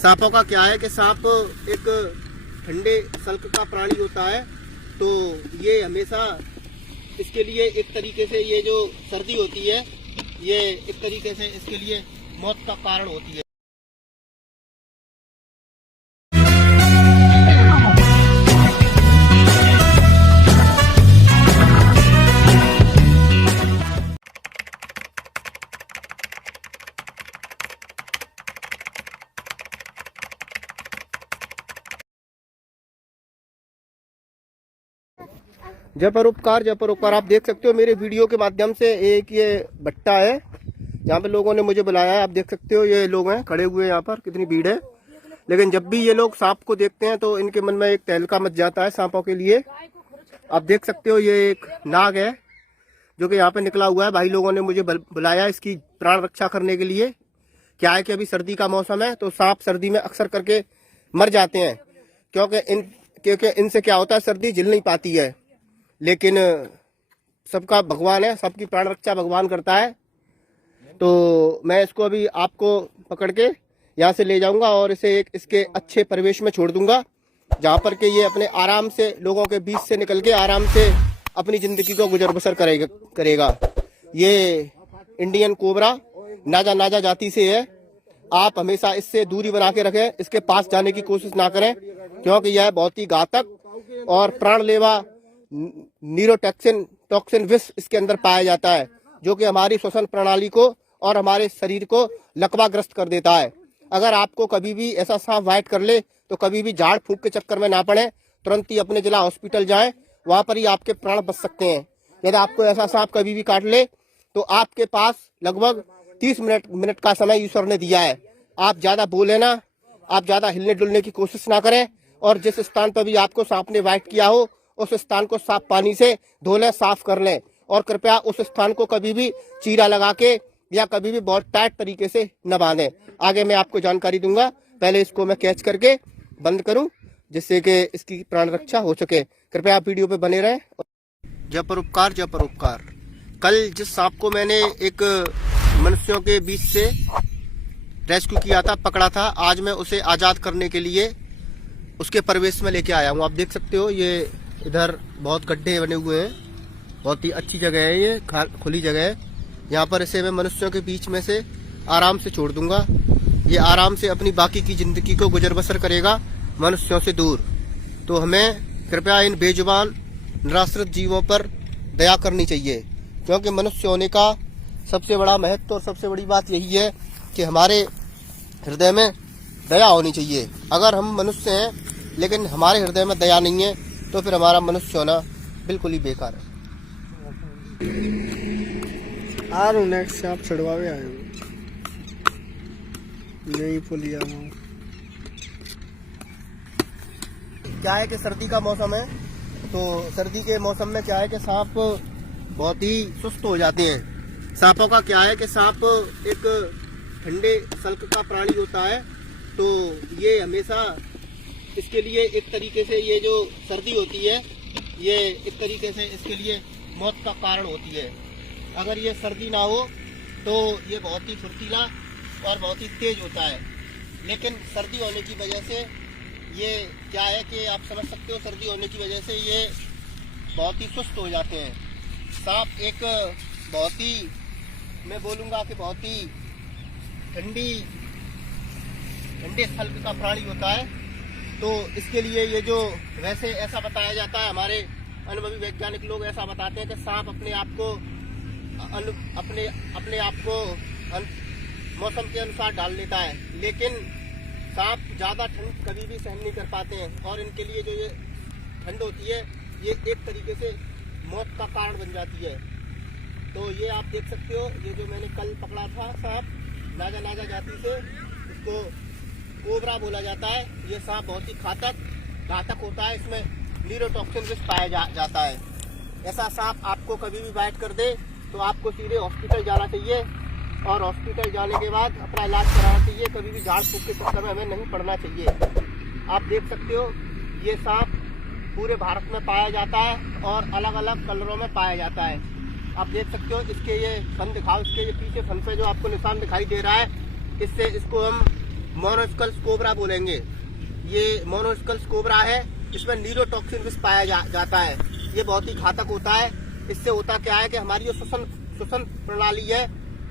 सांपों का क्या है कि सांप एक ठंडे सल्क का प्राणी होता है, तो ये हमेशा इसके लिए एक तरीके से ये जो सर्दी होती है ये एक तरीके से इसके लिए मौत का कारण होती है। जय परोपकार, जय परोपकार। आप देख सकते हो मेरे वीडियो के माध्यम से एक ये भट्टा है जहाँ पे लोगों ने मुझे बुलाया है। आप देख सकते हो ये लोग हैं खड़े हुए, यहाँ पर कितनी भीड़ है। लेकिन जब भी ये लोग सांप को देखते हैं तो इनके मन में एक तहलका मच जाता है सांपों के लिए। आप देख सकते हो ये एक नाग है जो कि यहाँ पे निकला हुआ है। भाई लोगों ने मुझे बुलाया इसकी प्राण रक्षा करने के लिए। क्या है कि अभी सर्दी का मौसम है तो सांप सर्दी में अक्सर करके मर जाते हैं, क्योंकि इनसे क्या होता है, सर्दी झेल नहीं पाती है। लेकिन सबका भगवान है, सबकी प्राण रक्षा भगवान करता है। तो मैं इसको अभी आपको पकड़ के यहाँ से ले जाऊंगा और इसे एक इसके अच्छे परिवेश में छोड़ दूंगा, जहाँ पर के ये अपने आराम से लोगों के बीच से निकल के आराम से अपनी जिंदगी को गुजर बसर करेगा। ये इंडियन कोबरा नाजा जाति से है। आप हमेशा इससे दूरी बना के रखें, इसके पास जाने की कोशिश ना करें, क्योंकि यह बहुत ही घातक और प्राणलेवा न्यूरोटॉक्सिन विष इसके अंदर पाया जाता है, जो कि हमारी श्वसन प्रणाली को और हमारे शरीर को लकवाग्रस्त कर देता है। अगर आपको कभी भी ऐसा सांप बाइट कर ले तो कभी भी झाड़ फूक के चक्कर में ना पड़े, तुरंत ही अपने जिला हॉस्पिटल जाएं, वहां पर ही आपके प्राण बच सकते हैं। यदि आपको ऐसा सांप कभी भी काट ले तो आपके पास लगभग 30 मिनट का समय ईश्वर ने दिया है। आप ज्यादा बोले ना, आप ज्यादा हिलने डुलने की कोशिश ना करें, और जिस स्थान पर भी आपको सांप ने बाइट किया हो उस स्थान को साफ पानी से धो लें, साफ कर लें, और कृपया उस स्थान को कभी भी चीरा लगा के या कभी भी बहुत टाइट तरीके से न बांधें। आगे मैं आपको जानकारी दूंगा, पहले इसको मैं कैच करके बंद करूं जिससे कि इसकी प्राण रक्षा हो सके। कृपया आप वीडियो पे बने रहें। जय परोपकार, जय परोपकार। कल जिस सांप को मैंने एक मनुष्यों के बीच से रेस्क्यू किया था, पकड़ा था, आज मैं उसे आजाद करने के लिए उसके परिवेश में लेके आया हूँ। आप देख सकते हो ये इधर बहुत गड्ढे बने हुए हैं, बहुत ही अच्छी जगह है, ये खुली जगह है। यहाँ पर इसे मैं मनुष्यों के बीच में से आराम से छोड़ दूंगा। ये आराम से अपनी बाकी की जिंदगी को गुजर बसर करेगा मनुष्यों से दूर। तो हमें कृपया इन बेजुबान निराश्रित जीवों पर दया करनी चाहिए, क्योंकि मनुष्य होने का सबसे बड़ा महत्व और सबसे बड़ी बात यही है कि हमारे हृदय में दया होनी चाहिए। अगर हम मनुष्य हैं लेकिन हमारे हृदय में दया नहीं है तो फिर हमारा मनुष्य होना बिल्कुल ही बेकार है। आ रहा हूँ नेक्स्ट आप छड़वावे आए हो नहीं पुलिया हूँ। क्या है कि सर्दी का मौसम है, तो सर्दी के मौसम में क्या है कि सांप बहुत ही सुस्त हो जाते हैं। सांपों का क्या है कि सांप एक ठंडे सल्क का प्राणी होता है, तो ये हमेशा इसके लिए एक तरीके से ये जो सर्दी होती है ये एक तरीके से इसके लिए मौत का कारण होती है। अगर ये सर्दी ना हो तो ये बहुत ही फुर्तीला और बहुत ही तेज होता है, लेकिन सर्दी होने की वजह से ये क्या है कि आप समझ सकते हो, सर्दी होने की वजह से ये बहुत ही सुस्त हो जाते हैं। सांप एक बहुत ही, मैं बोलूँगा कि बहुत ही ठंडे सल्क का प्राणी होता है। तो इसके लिए ये जो वैसे ऐसा बताया जाता है, हमारे अनुभवी वैज्ञानिक लोग ऐसा बताते हैं कि सांप अपने आप को मौसम के अनुसार डाल लेता है, लेकिन सांप ज़्यादा ठंड कभी भी सहन नहीं कर पाते हैं, और इनके लिए जो ये ठंड होती है ये एक तरीके से मौत का कारण बन जाती है। तो ये आप देख सकते हो, ये जो मैंने कल पकड़ा था सांप नाजा जाति से, इसको कोबरा बोला जाता है। ये सांप बहुत ही घातक होता है, इसमें न्यूरोटॉक्सिन विष पाया जाता है। ऐसा सांप आपको कभी भी बाइट कर दे तो आपको सीधे हॉस्पिटल जाना चाहिए, और हॉस्पिटल जाने के बाद अपना इलाज कराना चाहिए। कभी भी झाड़ फूक के चक्कर में हमें नहीं पड़ना चाहिए। आप देख सकते हो ये सांप पूरे भारत में पाया जाता है और अलग अलग कलरों में पाया जाता है। आप देख सकते हो, इसके ये फन दिखाओ, इसके ये पीछे फन पे जो आपको निशान दिखाई दे रहा है, इससे इसको हम मोनोस्कल्स कोबरा बोलेंगे। ये मोनोस्कल्स कोबरा है, इसमें न्यूरोटॉक्सिन विष पाया जाता है। ये बहुत ही घातक होता है। इससे होता क्या है कि हमारी जो श्वसन प्रणाली है,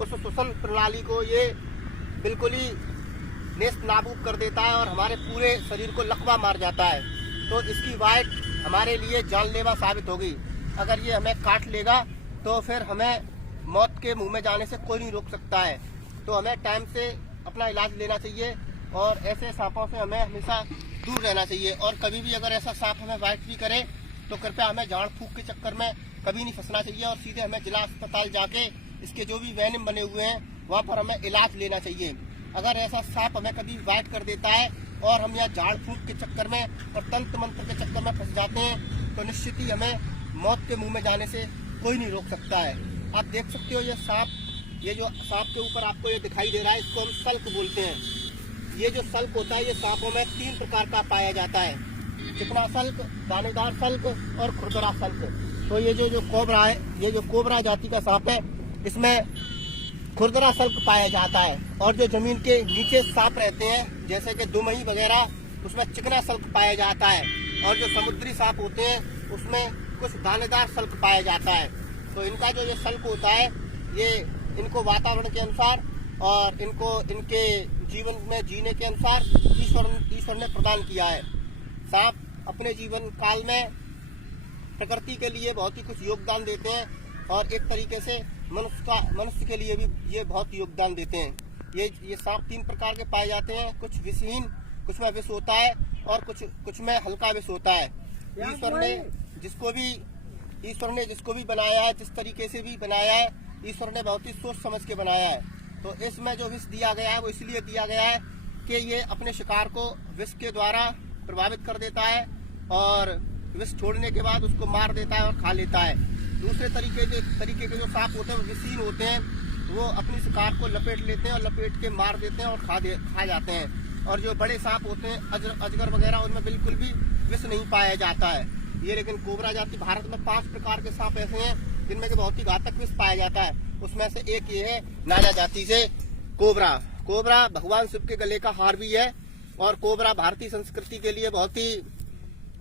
उस श्वसन प्रणाली को ये बिल्कुल ही नेस्त नाबूद कर देता है और हमारे पूरे शरीर को लकवा मार जाता है। तो इसकी बाइट हमारे लिए जानलेवा साबित होगी। अगर ये हमें काट लेगा तो फिर हमें मौत के मुंह में जाने से कोई नहीं रोक सकता है। तो हमें टाइम से अपना इलाज लेना चाहिए और ऐसे सांपों से हमें हमेशा दूर रहना चाहिए। और कभी भी अगर ऐसा सांप हमें बाइट भी करे तो कृपया हमें झाड़ फूंक के चक्कर में कभी नहीं फंसना चाहिए और सीधे हमें जिला अस्पताल जाके इसके जो भी वेनिम बने हुए हैं वहाँ पर हमें इलाज लेना चाहिए। अगर ऐसा सांप हमें कभी बाइट कर देता है और हम यहाँ झाड़ फूंक के चक्कर में और तंत्र मंत्र के चक्कर में फंस जाते हैं तो निश्चित ही हमें मौत के मुंह में जाने से कोई नहीं रोक सकता है। आप देख सकते हो ये सांप, ये जो सांप के ऊपर आपको ये दिखाई दे रहा है, इसको हम सल्क बोलते हैं। ये जो सल्क होता है ये सांपों में 3 प्रकार का पाया जाता है, चिकना सल्क, दानेदार सल्क और खुरदरा सल्क। तो ये जो कोबरा है, ये जो कोबरा जाति का सांप है, इसमें खुरदरा सल्क पाया जाता है। और जो जमीन के नीचे सांप रहते हैं जैसे कि दुमही वगैरह, उसमें चिकना सल्क पाया जाता है। और जो समुद्री सांप होते हैं उसमें कुछ दानेदार सल्क पाया जाता है। तो इनका जो ये सल्क होता है ये इनको वातावरण के अनुसार और इनको इनके जीवन में जीने के अनुसार ईश्वर ने प्रदान किया है। सांप अपने जीवन काल में प्रकृति के लिए बहुत ही कुछ योगदान देते हैं और एक तरीके से मनुष्य के लिए भी ये बहुत योगदान देते हैं। ये सांप 3 प्रकार के पाए जाते हैं, कुछ विषहीन, कुछ में विष होता है और कुछ में हल्का विष होता है। ईश्वर ने जिसको भी बनाया है, जिस तरीके से भी बनाया है, ईश्वर ने बहुत ही सोच समझ के बनाया है। तो इसमें जो विष दिया गया है वो इसलिए दिया गया है कि ये अपने शिकार को विष के द्वारा प्रभावित कर देता है और विष छोड़ने के बाद उसको मार देता है और खा लेता है। दूसरे तरीके के जो सांप होते हैं वो विषहीन होते हैं, वो अपनी शिकार को लपेट लेते हैं और लपेट के मार देते हैं और खा जाते हैं। और जो बड़े सांप होते हैं अजगर वगैरह, उनमें बिल्कुल भी विष नहीं पाया जाता है। ये लेकिन कोबरा जाति, भारत में 5 प्रकार के सांप ऐसे हैं जिनमें के बहुत ही घातक विष पाया जाता है। उसमें से एक ये है नाना जाति से कोबरा भगवान शिव के गले का हार भी है। और कोबरा भारतीय संस्कृति के लिए बहुत ही,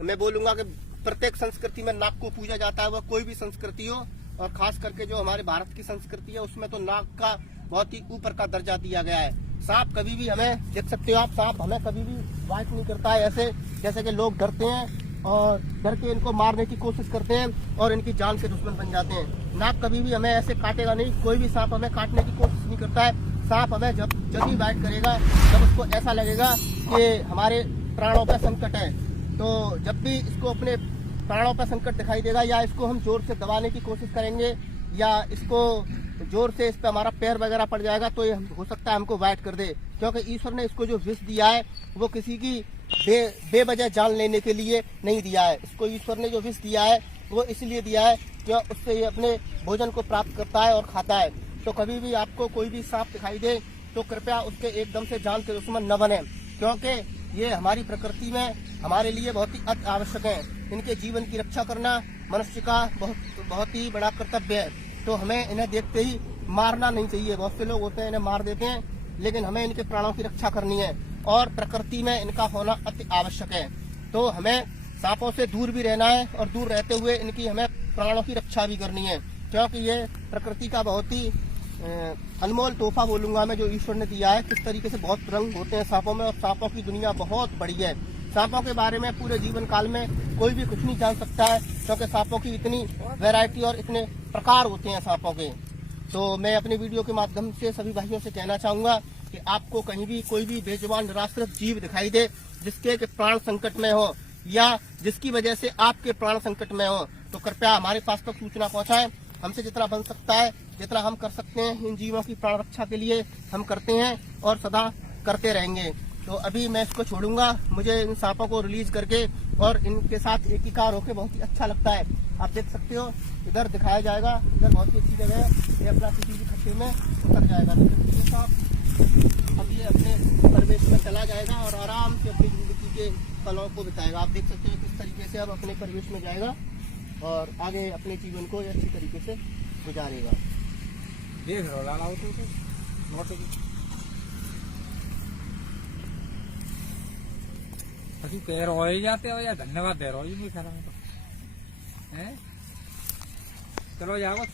मैं बोलूंगा कि प्रत्येक संस्कृति में नाग को पूजा जाता है, वह कोई भी संस्कृति हो। और खास करके जो हमारे भारत की संस्कृति है उसमें तो नाग का बहुत ही ऊपर का दर्जा दिया गया है। सांप कभी भी हमें, देख सकते हो आप, सांप हमें कभी भी बाइट नहीं करता है ऐसे जैसे कि लोग डरते हैं और डर के इनको मारने की कोशिश करते हैं और इनकी जान के दुश्मन बन जाते हैं। नाग कभी भी हमें ऐसे काटेगा नहीं, कोई भी सांप हमें काटने की कोशिश नहीं करता है। सांप हमें जब ही बाइट करेगा जब उसको ऐसा लगेगा कि हमारे प्राणों पर संकट है, तो जब भी इसको अपने प्राणों पर संकट दिखाई देगा या इसको हम जोर से दबाने की कोशिश करेंगे या इसको जोर से इस पे हमारा पैर वगैरह पड़ जाएगा तो ये हो सकता है हमको बाइट कर दे। क्योंकि ईश्वर ने इसको जो विष दिया है वो किसी की बेवजह जान लेने के लिए नहीं दिया है। इसको ईश्वर ने जो विष दिया है वो इसलिए दिया है कि उससे ये अपने भोजन को प्राप्त करता है और खाता है। तो कभी भी आपको कोई भी सांप दिखाई दे तो कृपया उसके एकदम से जान के दुश्मन न बने, क्योंकि ये हमारी प्रकृति में हमारे लिए बहुत ही अति आवश्यक है। इनके जीवन की रक्षा करना मनुष्य का बहुत ही बड़ा कर्तव्य है। तो हमें इन्हें देखते ही मारना नहीं चाहिए। बहुत से लोग होते हैं इन्हें मार देते हैं, लेकिन हमें इनके प्राणों की रक्षा करनी है और प्रकृति में इनका होना अति आवश्यक है। तो हमें सांपों से दूर भी रहना है और दूर रहते हुए इनकी हमें प्राणों की रक्षा भी करनी है, क्योंकि ये प्रकृति का बहुत ही अनमोल तोहफा बोलूंगा मैं जो ईश्वर ने दिया है। किस तरीके से बहुत रंग होते हैं सांपों में और सांपों की दुनिया बहुत बड़ी है। सांपों के बारे में पूरे जीवन काल में कोई भी कुछ नहीं जान सकता है, क्योंकि सांपों की इतनी वैरायटी और इतने प्रकार होते हैं सांपों के। तो मैं अपनी वीडियो के माध्यम से सभी भाइयों से कहना चाहूंगा कि आपको कहीं भी कोई भी बेजुबान निराश्रित जीव दिखाई दे जिसके प्राण संकट में हो या जिसकी वजह से आपके प्राण संकट में हो, तो कृपया हमारे पास तक सूचना पहुंचाएं। हमसे जितना बन सकता है, जितना हम कर सकते हैं इन जीवों की प्राण रक्षा के लिए हम करते हैं और सदा करते रहेंगे। तो अभी मैं इसको छोड़ूंगा, मुझे इन सांपों को रिलीज करके और इनके साथ एकीकार होकर बहुत ही अच्छा लगता है। आप देख सकते हो इधर दिखाया जाएगा, इधर बहुत ही अच्छी जगह है, ये अपना किसी भी खड्डे में उतर जाएगा। तो सांप अब ये अपने परिवेश में चला जाएगा और आराम से अपनी जिंदगी के पलों को बिताएगा। आप देख सकते हो किस तरीके से अब अपने परिवेश में जाएगा और आगे अपने जीवन को अच्छी तरीके से गुजारेगा। देख रहा પછી તૈયાર હોય જાતે हो या धन्यवाद दे रहा हूँ ये खरा में तो हैं चलो जाओ